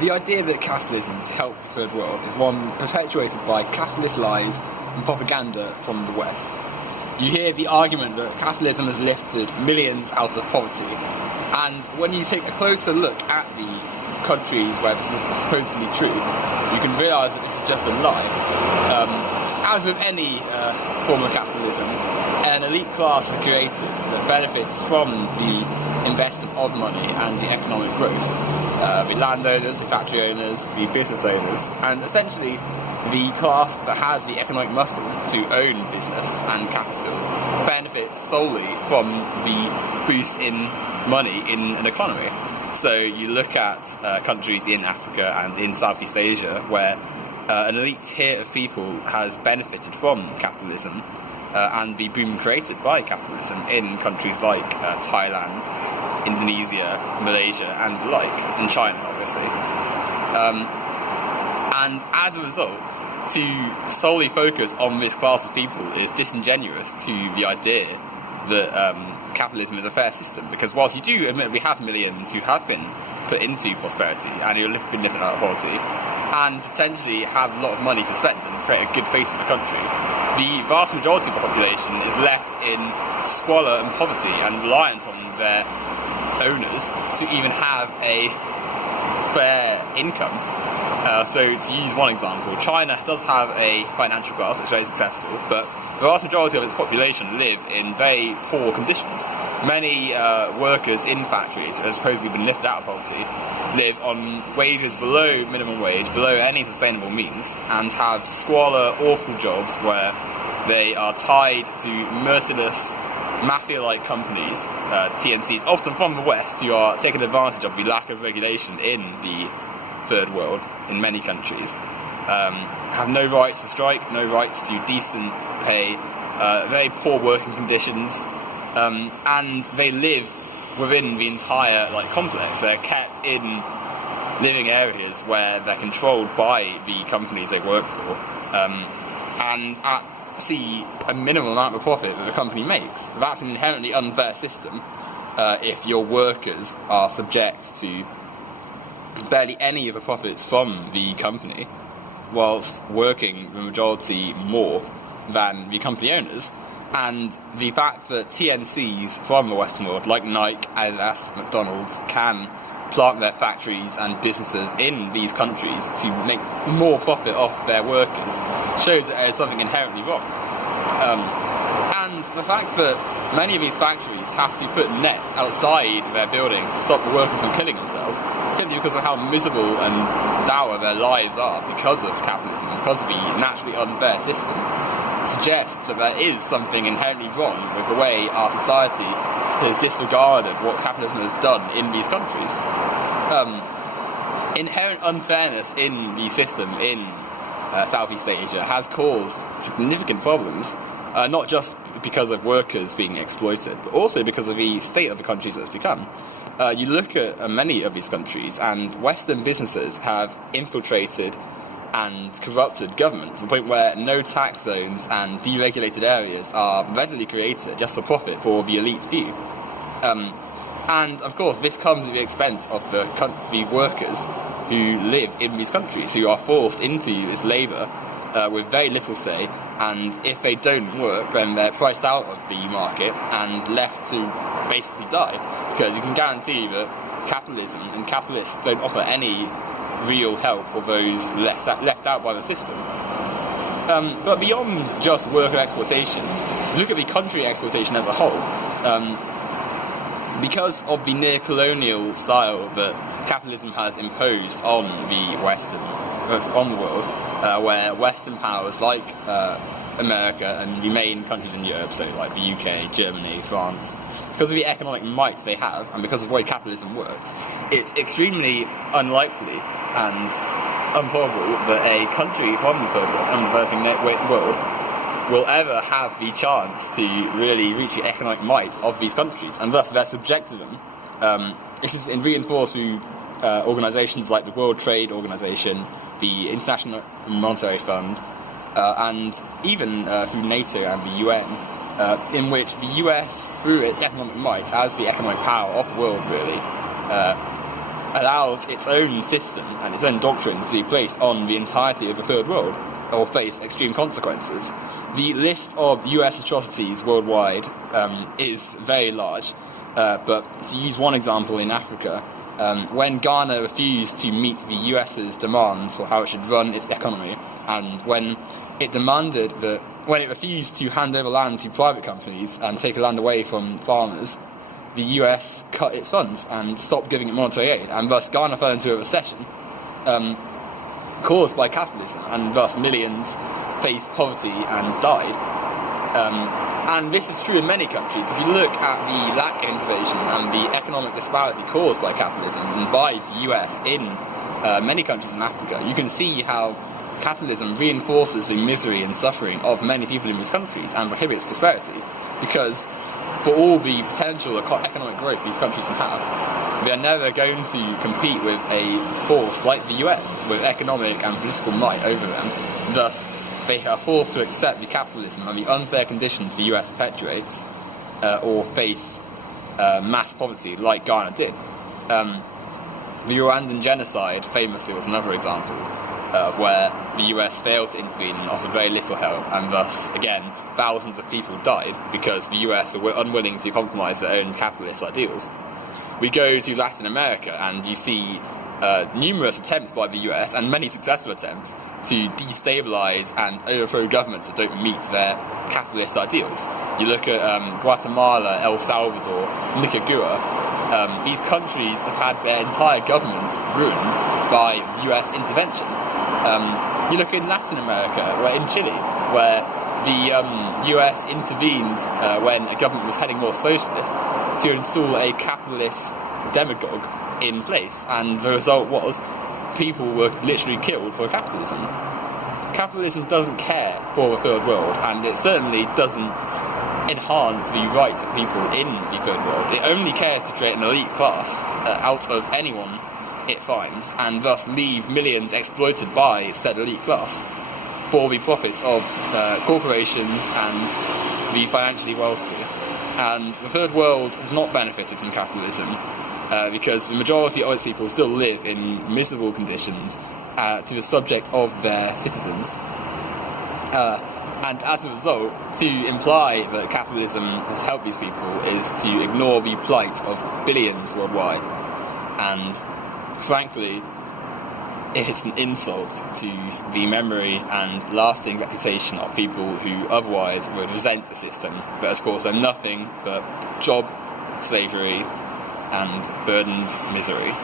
The idea that capitalism is help the third world is one perpetuated by capitalist lies and propaganda from the West. You hear the argument that capitalism has lifted millions out of poverty, and when you take a closer look at the countries where this is supposedly true, you can realise that this is just a lie. As with any form of capitalism, an elite class is created that benefits from the investment of money and the economic growth. The landowners, the factory owners, the business owners, and essentially the class that has the economic muscle to own business and capital benefits solely from the boost in money in an economy. So you look at countries in Africa and in Southeast Asia where an elite tier of people has benefited from capitalism and the boom created by capitalism in countries like Thailand, Indonesia, Malaysia and the like, and China obviously. And as a result, to solely focus on this class of people is disingenuous to the idea that capitalism is a fair system, because whilst you do admittedly have millions who have been put into prosperity and who have been lifted out of poverty and potentially have a lot of money to spend and create a good face in the country, the vast majority of the population is left in squalor and poverty and reliant on their owners to even have a fair income. So to use one example, China does have a financial class which is very successful, but the vast majority of its population live in very poor conditions. Many workers in factories who have supposedly been lifted out of poverty live on wages below minimum wage, below any sustainable means, and have squalor, awful jobs where they are tied to merciless mafia-like companies, TNCs, often from the West, who are taking advantage of the lack of regulation in the third world in many countries, have no rights to strike, no rights to decent pay, very poor working conditions, and they live within the entire complex. They're kept in living areas where they're controlled by the companies they work for, and see a minimum amount of profit that the company makes. That's an inherently unfair system if your workers are subject to barely any of the profits from the company, whilst working the majority more than the company owners. And the fact that TNCs from the Western world, like Nike, Adidas, McDonald's, can plant their factories and businesses in these countries to make more profit off their workers shows that there's something inherently wrong. And the fact that many of these factories have to put nets outside their buildings to stop the workers from killing themselves, simply because of how miserable and dour their lives are because of capitalism, because of the naturally unfair system, suggests that there is something inherently wrong with the way our society has disregarded what capitalism has done in these countries. Inherent unfairness in the system in Southeast Asia has caused significant problems, not just because of workers being exploited, but also because of the state of the countries that it's become. You look at many of these countries, and Western businesses have infiltrated and corrupted government to the point where no tax zones and deregulated areas are readily created just for profit for the elite few. And of course, this comes at the expense of the workers who live in these countries, who are forced into this labour with very little say, and if they don't work, then they're priced out of the market and left to basically die, because you can guarantee that capitalism and capitalists don't offer any real help for those left out by the system. But beyond just worker exploitation, look at the country exploitation as a whole. Because of the near-colonial style that capitalism has imposed on the world, where Western powers like America and the main countries in Europe, so like the UK, Germany, France, because of the economic might they have and because of the way capitalism works, it's extremely unlikely and improbable that a country from the third world, undeveloping world, will ever have the chance to really reach the economic might of these countries, and thus they're subject to them. This is reinforced through organisations like the World Trade Organization, the International Monetary Fund, and even through NATO and the UN, in which the US, through its economic might, as the economic power of the world really, allows its own system and its own doctrine to be placed on the entirety of the third world, or face extreme consequences. The list of US atrocities worldwide is very large, but to use one example in Africa, when Ghana refused to meet the US's demands for how it should run its economy, and when it refused to hand over land to private companies and take land away from farmers, the US cut its funds and stopped giving it monetary aid, and thus Ghana fell into a recession caused by capitalism, and thus millions faced poverty and died. And this is true in many countries. If you look at the lack of innovation and the economic disparity caused by capitalism and by the US in many countries in Africa, you can see how capitalism reinforces the misery and suffering of many people in these countries and prohibits prosperity, because for all the potential economic growth these countries can have, they are never going to compete with a force like the US with economic and political might over them. Thus, they are forced to accept the capitalism and the unfair conditions the US perpetuates, or face mass poverty like Ghana did. The Rwandan genocide famously was another example of where the US failed to intervene and offered very little help, and thus, again, thousands of people died because the US were unwilling to compromise their own capitalist ideals. We go to Latin America and you see numerous attempts by the US, and many successful attempts, to destabilise and overthrow governments that don't meet their capitalist ideals. You look at Guatemala, El Salvador, Nicaragua. These countries have had their entire governments ruined by US intervention. You look in Latin America, in Chile, where the US intervened when a government was heading more socialist to install a capitalist demagogue in place, and the result was people were literally killed for capitalism. Capitalism doesn't care for the third world, and it certainly doesn't enhance the rights of people in the third world. It only cares to create an elite class out of anyone it finds, and thus leave millions exploited by said elite class for the profits of corporations and the financially wealthy. And the third world has not benefited from capitalism because the majority of its people still live in miserable conditions to the subject of their citizens. And as a result, to imply that capitalism has helped these people is to ignore the plight of billions worldwide. And frankly, it's an insult to the memory and lasting reputation of people who otherwise would resent the system, but has caused them nothing but job, slavery, and burdened misery.